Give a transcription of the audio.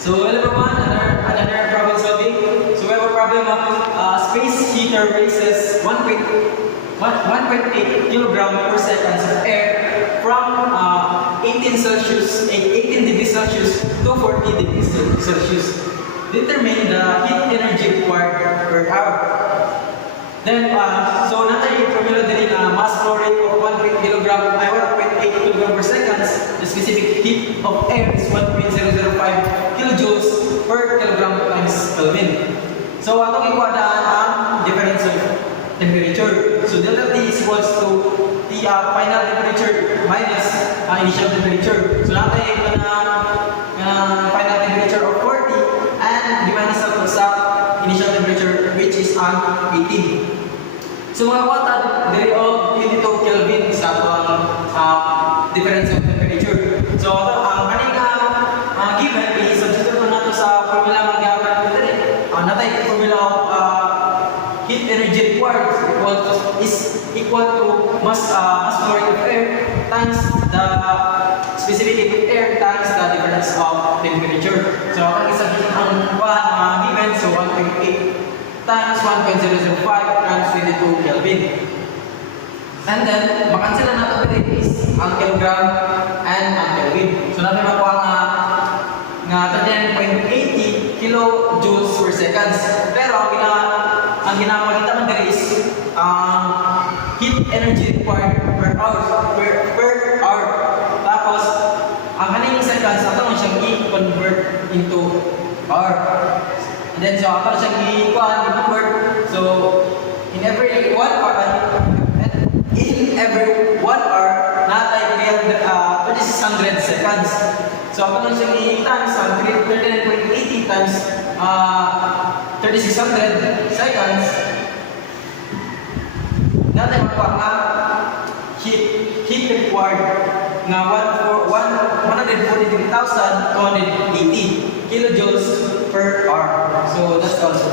So hello everyone, another problem solving. So we have a problem of space heater raises 1.8 kilogram per second of air from 18 degrees Celsius to 40 degrees Celsius. Determine the heat energy required per hour. Then, so natin yung formula din na mass flow rate of 1.8 kilogram per second. The specific heat of air is 1.005 kilojoules per kilogram times Kelvin. So, atong iwadaan ang difference of temperature. So, delta T is equals to the final temperature minus initial temperature. So, natin final temperature of 40 and diminus nato sa initial temperature which is 18. So mga kwata, dari of 22 Kelvin sa difference of temperature. So ang kaning given is substitute nato sa formula nga gyapon dito natay formula of heat energy required is equal to mass flow rate of air times the specific heat of air times the difference of temperature. So ang isang given so 1.8 times 1.005 times 22 Kelvin. And then, makansila natin ulit is ang kilogram and ang Kelvin. So, natin makuha nga 10.80 kilojoules per seconds. Pero, ang ginapakita man dito is heat energy required per hour. Tapos, ang kaning seconds, ito mo siyang i-convert into hour. And then, so, ako siyang i-convert. So, in every 1 hour, natay 2600 seconds. So, ako lang siyang i-times 39.80 times 3600 seconds. Natay makuha nga heat required nga 143,280 kilojoules per hour. So that's also